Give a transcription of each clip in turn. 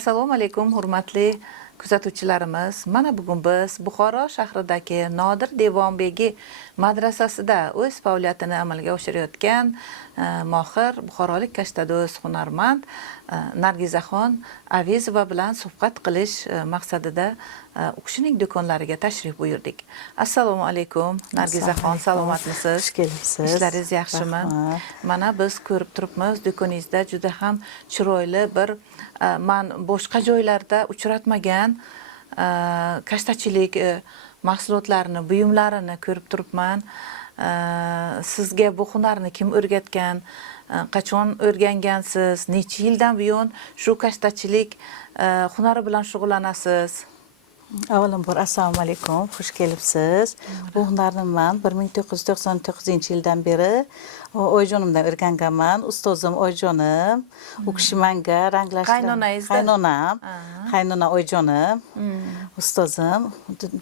Assalomu alaykum, hurmatli kuzatuvchilarimiz. Mana bugun biz Buxoro shahridagi Nodir Devonbegi madrasasida o'z faoliyatini amalga oshirayotgan mohir buxorolik kashtado'z hunarmand Nargizaxon Avezova bilan suhbat qilish maqsadida u kishining do'konlariga tashrif buyurdik. Assalomu alaykum Nargizaxon, salomatmisiz? Xush kelibsiz. Ishlaringiz yaxshimi? Mana biz ko'rib turibmiz, do'koningizda juda ham chiroyli bir men boshqa joylarda uchratmagan kashtachilik mahsulotlarini, buyumlarini ko'rib turibman. Sizga bu hunarni kim o'rgatgan? Qachon o'rgangansiz? Necha yildan buyon shu kashtachilik hunari bilan shug'ullanasiz? Avvalambor assalomu alaykum, xush kelibsiz. Bu hunarni men 1999-yildan beri oyijonimdan o'rganganman. Ustozim oyijonim, u kishi menga ranglashtirgan. Qaynonam, qaynona oyijonim, ustozim.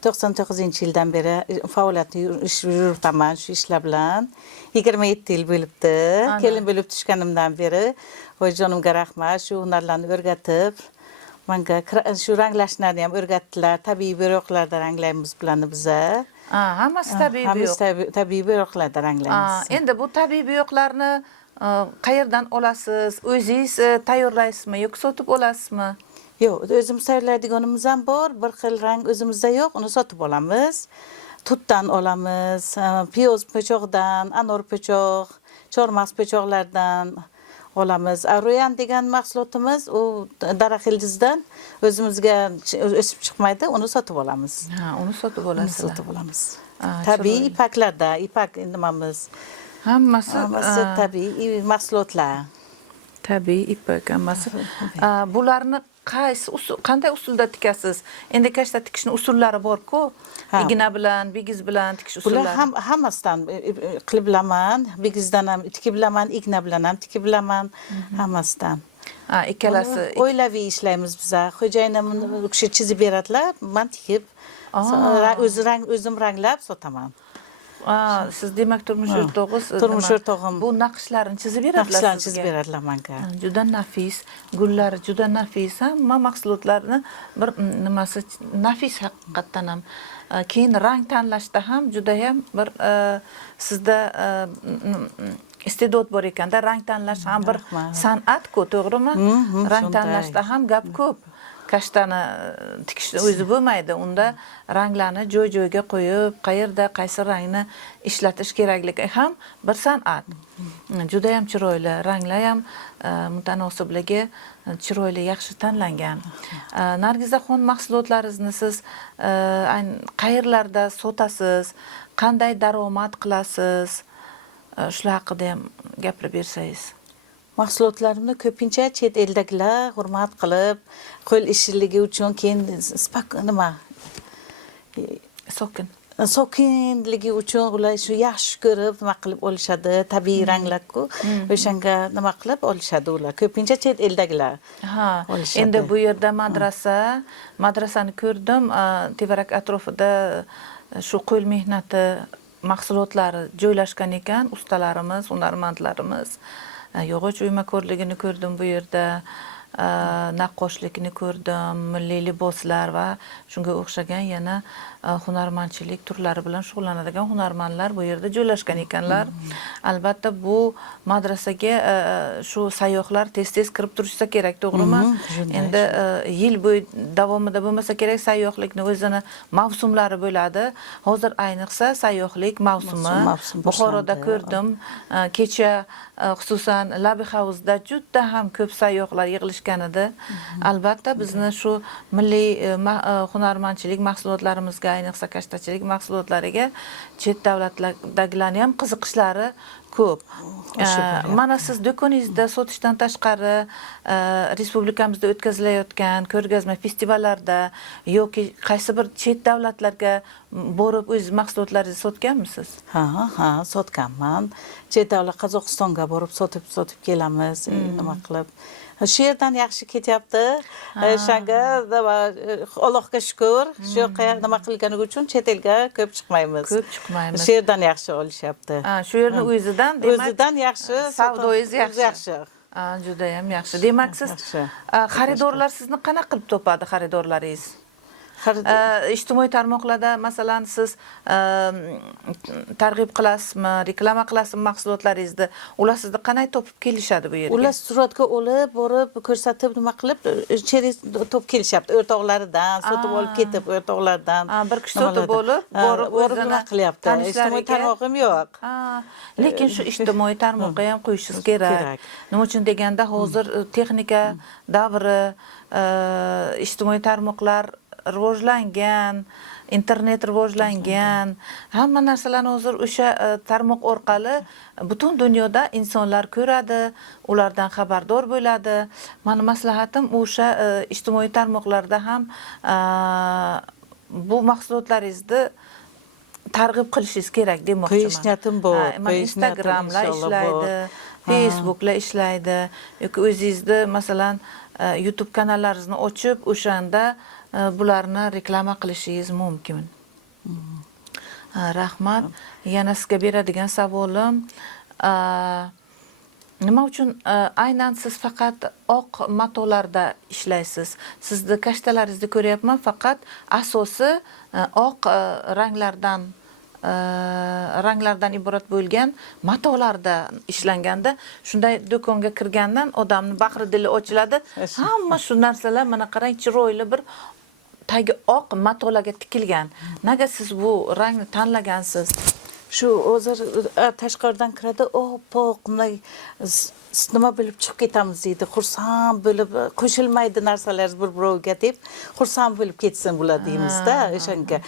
99-yildan beri faoliyatni yuritaman shu ishlar bilan. 27 yil bo'libdi. Kelin bo'lib tushganimdan beri oyijonimga rahmat, shu hunarlarni o'rgatib menga shu ranglashlarni ham o'rgatdilar. Tabiiy bo'yoqlarda ranglaymiz bularni biza. Hammasi tabiiy bo'yoq. Hammasi tabiiy bo'yoqlarda ranglaymiz. Endi bu tabiiy bo'yoqlarni qayerdan olasiz? O'zingiz tayyorlaysizmi yoki sotib olasizmi? Yo'q, o'zimiz tayyorlaydiganimiz ham bor. Bir xil rang o'zimizda yo'q, uni sotib olamiz. Tutdan olamiz, piyoz po'chog'idan, anor po'choq, chormas po'choqlardan olamiz. Royan degan mahsulotimiz u daraxt ildizdan o'zimizga o'sib chiqmaydi, uni sotib olamiz. Uni sotib olasizlar. Sotib olamiz. Tabiiy ipaklarda, ipak nimamiz. Hammasi tabiiy mahsulotlar. Tabiiy ipak hammasi. Bularni qanday usulda tikasiz? Endi kashta tikishning usullari bor-ku. Igna bilan, bigiz bilan tikish usullari. Bular hammasidan qilib bilaman. Bigizdan ham tikib bilaman, igna bilan ham tikib bilaman, hammasidan. Ikkalasi oilaviy ishlaymiz biz. Xo'jayinim u kishi chizib beradilar, men tikib, o'zim ranglab sotaman. Siz demak turmush o'rtog'ingiz, turmush o'rtog'im bu naqshlarni chizib beradilar sizga. Naqshlarni chizib beradilar menga. Juda nafis, gullari juda nafis, hamma mahsulotlarni bir nimasi nafis haqiqatdan ham. Keyin rang tanlashda ham juda ham bir sizda iste'dod bor ekanda, rang tanlash ham bir san'at-ku, to'g'rimi? Rang tanlashda ham gap ko'p. Kashtani tikishni o'zi bo'lmaydi. Unda ranglarni joy-joyiga qo'yib, qayerda qaysi rangni ishlatish kerakligi ham bir san'at. Juda ham chiroyli, ranglar ham mutanosibligi chiroyli, yaxshi tanlangan. Nargizaxon, mahsulotlaringizni siz qayerlarda sotasiz? Qanday daromad qilasiz? Shular haqida ham gapirib bersangiz. Mahsulotlarimni ko'pincha chet eldagilar hurmat qilib, qo'l ishchiligi uchun keyin sokinligi uchun ular shu yaxshi ko'rib nima qilib olishadi, tabiiy ranglar-ku. O'shanga nima qilib olishadi ular. Ko'pincha chet eldagilar. Endi bu yerda madrasani ko'rdim, tevarak atrofida shu qo'l mehnati mahsulotlari joylashgan ekan, ustalarimiz, hunarmandlarimiz. Yog'och uymakorligini ko'rdim bu yerda, naqqoshlikni ko'rdim, milliy liboslar va shunga o'xshagan yana hunarmandchilik turlari bilan shug'ullanadigan hunarmandlar bu yerda joylashgan ekanlar. Albatta bu madrasaga shu sayyohlar tez-tez kirib turishsa kerak, to'g'rimi? Endi yil bo'yi davomida bo'lmasa kerak, sayyohlikni o'zini mavsumlari bo'ladi. Hozir ayniqsa sayyohlik mavsumi. Buxoroda ko'rdim, kecha xususan Labi Havuzda juda ham ko'p sayyohlar yig'ilishgan edi. Albatta bizni shu milliy hunarmandchilik mahsulotlarimizga, ayniqsa kashtachilik mahsulotlariga chet davlatlardagilarni ham qiziqishlari ko'p. Mana siz do'koningizda sotishdan tashqari respublikamizda o'tkazilayotgan ko'rgazma festivallarda yoki qaysi bir chet davlatlarga borib o'z mahsulotlaringizni sotganmisiz? Ha, sotganman. Chet davlat Qozog'istonga borib sotib kelamiz, nima qilib. Shu yerdan yaxshi ketyapti. O'shanga Allohga shukr, shu nima qilgani uchun chet elga ko'p chiqmaymiz. Shu yerdan yaxshi olishyapti. Shu yerning o'zidan, demak, o'zidan yaxshi, savdoyingiz yaxshi. Juda ham yaxshi. Demak, siz Yaxshi. xaridorlar sizni qanaqa qilib topadi xaridorlaringiz? Ijtimoiy tarmoqlarda masalan siz targ'ib qilasizmi, reklama qilasizmi mahsulotlaringizni? Ular sizni qanday topib kelishadi bu yerga? Ular suratga olib, borib, ko'rsatib, nima qilib, icheri topib kelishyapti. O'rtoqlaridan, sotib olib ketib, o'rtoqlaridan. Bir kishi sotib olib, borib nima qilyapti. Ijtimoiy tarmog'im yo'q. Lekin shu ijtimoiy tarmoqqa ham qo'yishingiz kerak. Nima uchun deganda hozir texnika davri, ijtimoiy tarmoqlar rivojlangan, internet rivojlangan, hamma narsalarni hozir o'sha tarmoq orqali butun dunyoda insonlar ko'radi, ulardan xabardor bo'ladi. Meni maslahatim o'sha ijtimoiy tarmoqlarda ham bu mahsulotlaringizni targ'ib qilishingiz kerak demoqchiman. Qo'yish niyatim bor. Instagramlar ishlaydi, Facebooklar ishlaydi, yoki o'zingizni masalan YouTube kanallaringizni ochib, o'shanda bularni reklama qilishingiz mumkin. Rahmat. Yana sizga beradigan savolim, nima uchun aynan siz faqat oq matolarda ishlaysiz? Sizni kashtalaringizni ko'ryapman, faqat asosi oq ranglardan iborat bo'lgan matolarda ishlanganda, shunday do'konga kirgandan odamning bahri dili ochiladi. Hamma shu narsalar mana qarang, chiroyli bir tagi oq matolarga tikilgan. Nega siz bu rangni tanlagansiz? Shu hozir tashqaridan kiradi, oppoq, nima bo'lib chiqib ketamiz deydi. Xursand bo'lib, qo'shilmaydi narsalar bir-birovga deb, xursand bo'lib ketsin bular deymizda, o'shanga.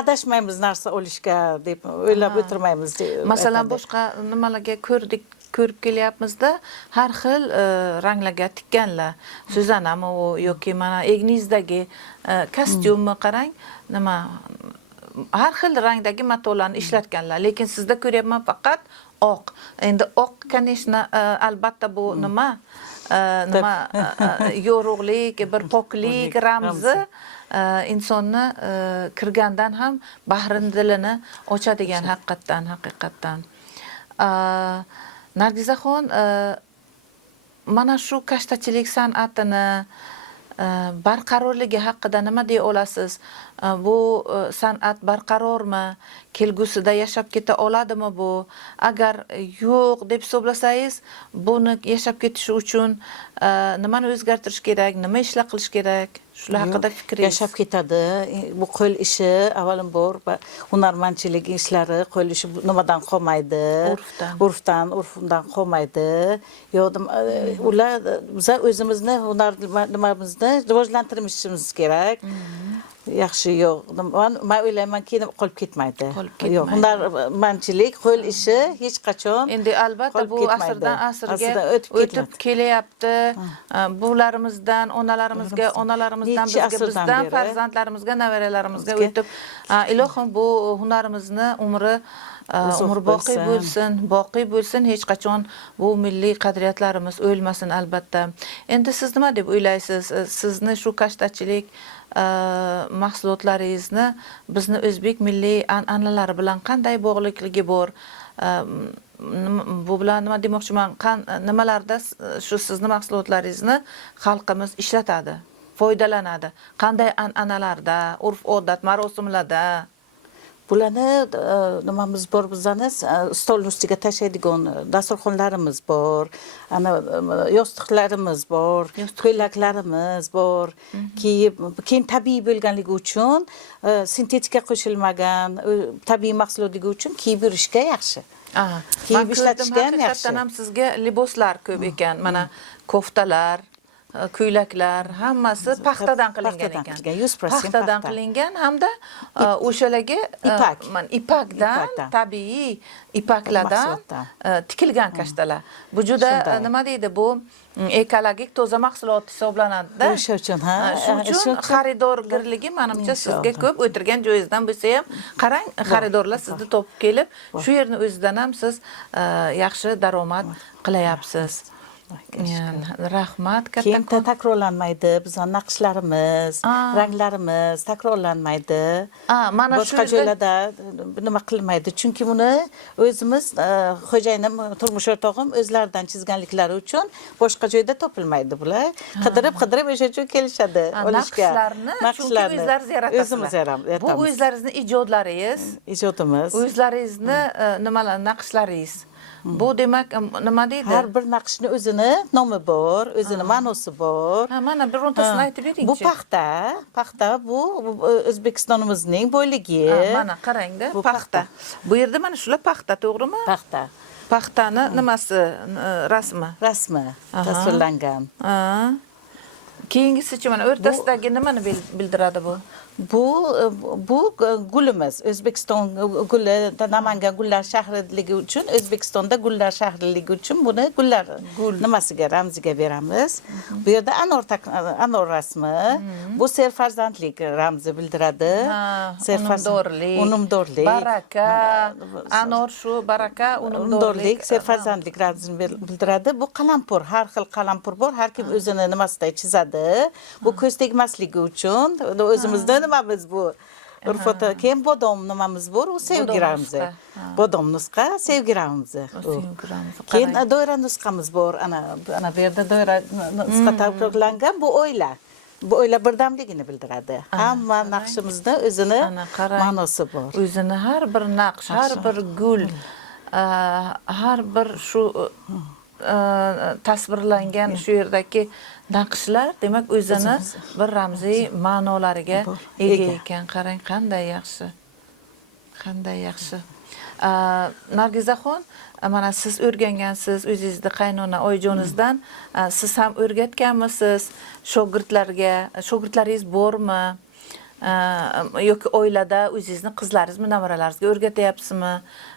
Adashmaymiz narsa olishga deb o'ylab o'tirmaymiz. Masalan, boshqa nimalarga ko'rib kelyapmizda, har xil ranglarga tikkanlar. Suzanami u yoki mana egningizdagi kostyumni qarang, nima har xil rangdagi matolarni ishlatganlar, lekin sizda ko'ryapman faqat oq. Endi oq, конечно, albatta bu nima yorug'lik, bir poklik ramzi, insonni kirgandan ham bahrin dilini ochadigan haqiqatdan. Nargizaxon, mana shu kashtachilik san'atini barqarorligi haqida nima deya olasiz? Bu san'at barqarormi? Kelgusida yashab keta oladimi bu? Agar yo'q deb hisoblasangiz, buni yashab ketishi uchun nimani o'zgartirish kerak, nima ishlar qilish kerak? Shular haqida fikringiz? Yashab ketadi. Bu qo'l ishi, avvalambor hunarmandchilik ishlari, qo'l ishi nimadan qolmaydi? Urfdan qolmaydi. Ular biz o'zimizni hunarimizni rivojlantirishimiz kerak. Yaxshi, yo'q. Men o'ylaymanki, qolib ketmaydi. Yo'q, hunarmandchilik, qo'l ishi hech qachon endi albatta bu asrdan asrga o'tib kelyapti. Bularimizdan onalarimizga, onalarimizdan bizdan farzandlarimizga, nevaralarimizga o'tib, ilohim bu hunarimizni umrboqiy bo'lsin, hech qachon bu milliy qadriyatlarimiz o'lmasin albatta. Endi siz nima deb o'ylaysiz? Sizni shu kashtachilik mahsulotlaringizni bizni o'zbek milliy an'analari bilan qanday bog'liqligi bor? Bu bilan nima demoqchiman? Nimalarda shu sizni mahsulotlaringizni xalqimiz ishlatadi, foydalanadi? Qanday an'analarda, urf-odat, marosimlarda? Bularni nimamiz bor, bizani stol ustiga tashlaydigan dasturxonlarimiz bor, ana yostiqlarimiz bor, ko'ylaklarimiz bor. Keyin tabiiy bo'lganligi uchun, sintetika qo'shilmagan, tabiiy mahsulotligi uchun kiyib yurishga yaxshi. Kiyib ishlatishga ham yaxshi. Haqiqatan ham sizga liboslar ko'p ekan. Mana koftalar, ko'ylaklar, hammasi paxtadan qilingan ekan. 100% paxtadan qilingan hamda o'shalarga ipakdan, tabiiy ipaklardan tikilgan kashtalar. Bu juda nima deydi, bu ekologik toza mahsulot hisoblanadi-da. O'sha uchun, Shuning uchun xaridorgirligi menimcha sizga ko'p. O'tirgan joyingizdan bo'lsa ham, qarang, xaridorlar sizni topib kelib, shu yerni o'zidan ham siz yaxshi daromad qilayapsiz. Rahmat Keyin kattakon. takrorlanmaydi. Bizning naqshlarimiz, ranglarimiz takrorlanmaydi. Mana shu Boshqa joylarda nima qilmaydi. Chunki buni o'zimiz xo'jayinim, turmush o'rtog'im o'zlaridan chizganliklari uchun boshqa joyda topilmaydi bular. Qidirib o'sha joy kelishadi olishga. Naqshlarni chunki o'zlaringiz yaratasiz. O'zimiz yaratamiz. Bu o'zlaringizning ijodlaringiz, ijodimiz. o'zlaringizni nimalar naqshlaringiz. Bu demak nima deydi? Har bir naqshni o'zini nomi bor, o'zini ma'nosi bor. Mana birontasini aytib beringchi. Bu paxta bu O'zbekistonimizning boyligi. Mana qarang-da, paxta. Bu yerda mana shular paxta, to'g'rimi? Paxta. Paxtani nimasi, rasmi? Rasmi tasvirlangan. Keyingisichi mana o'rtasidagi nimani bildiradi bu? Bu gulimiz. O'zbekiston guli, Namangan gullar shahriligi uchun, O'zbekistonda gullar shahriligi uchun buni gullar nimasiga, ramziga beramiz. Bu yerda anor rasmi. Bu serfarzandlik ramzi bildiradi. Unumdorlik. Baraka, anor shu baraka, unumdorlik, serfarzandlik ramzini bildiradi. Bu qalampur, har xil qalampur bor. Har kim o'zini nimasida chizadi. Bu ko'z tegmasligi uchun o'zimizda nimamiz bu? Urfota keyin bodom nimamiz bor, u sevgi ramzi. Bodom nusxa sevgi ramzi. Keyin doira nusxamiz bor. Ana bu yerda doira nusxa takrorlangan, bu o'yla. Bu o'yla birdamligini bildiradi. Hamma naqshimizda o'zini ma'nosi bor. O'zini har bir naqsh, har bir gul, har bir shu tasvirlangan shu yerdagi naqshlar demak o'zini bir ramziy ma'nolariga ega ekan. Qarang, qanday yaxshi. Qanday yaxshi. Nargizaxon, mana siz o'rgangansiz, o'zingizda qaynona oyijonizdan siz ham o'rgatganmisiz shogirdlarga? Shogirdlaringiz bormi? Yoki oilada o'zingizni qizlaringizmi, nevaralaringizga o'rgatyapsizmi?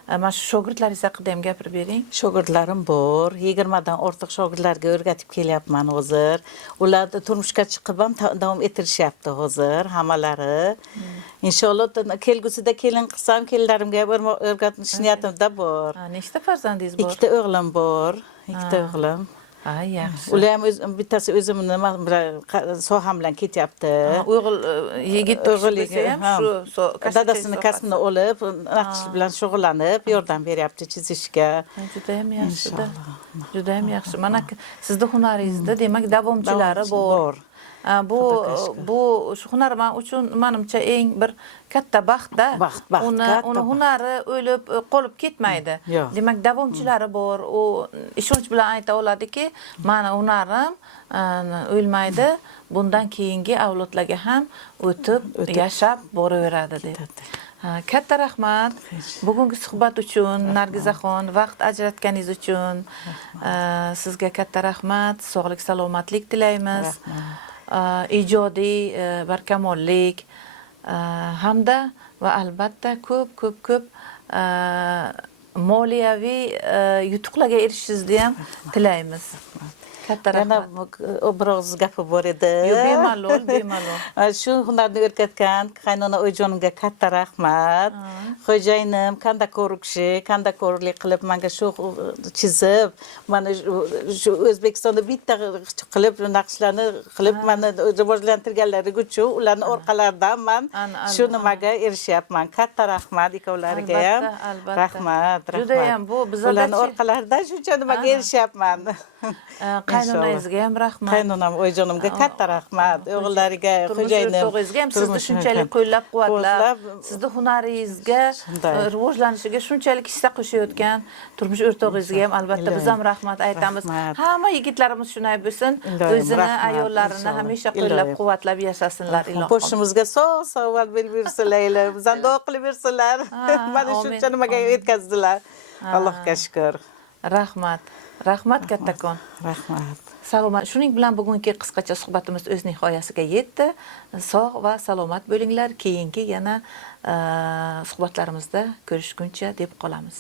Mana shu shogirdlaringiz haqida ham gapirib bering. Shogirdlarim bor. 20 dan ortiq shogirdlarga o'rgatib kelyapman hozir. Ular turmushga chiqib ham davom ettirishyapti hozir hammalari. Inshaalloh kelgusida kelin qilsam, kelinlarimga o'rgatish niyatimda bor. Nechta farzandingiz bor? 2 ta o'g'lim bor. 2 ta o'g'lim. Yaxshi. Ular ham bittasi o'zimni nima soham bilan ketyapti. O'g'il yigit desa ham shu dadasini kasbini olib, naqsh bilan shug'ullanib, yordam beryapti chizishga. Juda ham yaxshi-da. Juda ham yaxshi. Mana sizning hunaringizda demak davomchilari bor. Bu hunarmand uchun menimcha eng bir katta baxt-da. Uni hunari o'lib qolib ketmaydi. Demak davomchilari bor. U ishonch bilan ayta oladiki, meni hunarim o'lmaydi, bundan keyingi avlodlarga ham o'tib yashab boraveradi deb. Katta rahmat bugungi suhbat uchun, Nargizaxon, vaqt ajratganingiz uchun. Sizga katta rahmat, sog'lik, salomatlik tilaymiz. Ijodiy barkamollik hamda va albatta ko'p moliyaviy yutuqlarga erishishingizni ham tilaymiz. Katta rahmat. Biroz gapi bor edi. Bemalol. Shu hunarni o'rgatgan qaynona oyijonimga katta rahmat. Xo'jayinim qanday ko'rikshi, qanday ko'rlik qilib menga shu chizib, mana shu O'zbekistonda bitta qilib naqshlarni qilib meni rivojlantirganlari uchun ularning orqalaridan men shu nimaga erishyapman. Katta rahmat ikkovlariga ham. Rahmat. Juda ham bu bizda ularning orqalaridan shuncha nimaga erishyapman. Qaynonangizga ham rahmat. Qaynonam oyijonimga katta rahmat. O'g'illariga, xo'jayinim, o'g'lingizga ham sizni shunchalik qo'llab-quvvatlab, sizni hunaringizga rivojlanishiga shunchalik hissa qo'shayotgan turmush o'rtog'ingizga ham albatta biz ham rahmat aytamiz. Hamma yigitlarimiz shunday bo'lsin, o'zini, ayollarini hamisha qo'llab-quvvatlab yashasinlar, ilohim. Qo'shimizga sog'-salomat bersinlar, bizdan duo qilib bersinlar. Mana shuncha nimaga yetkazdilar. Allohga shukr. Rahmat kattakon. Rahmat. Salomat. Shuning bilan bugungi qisqacha suhbatimiz o'z nihoyasiga yetdi. Sog' va salomat bo'linglar. Keyingi yana suhbatlarimizda ko'rishguncha deb qolamiz.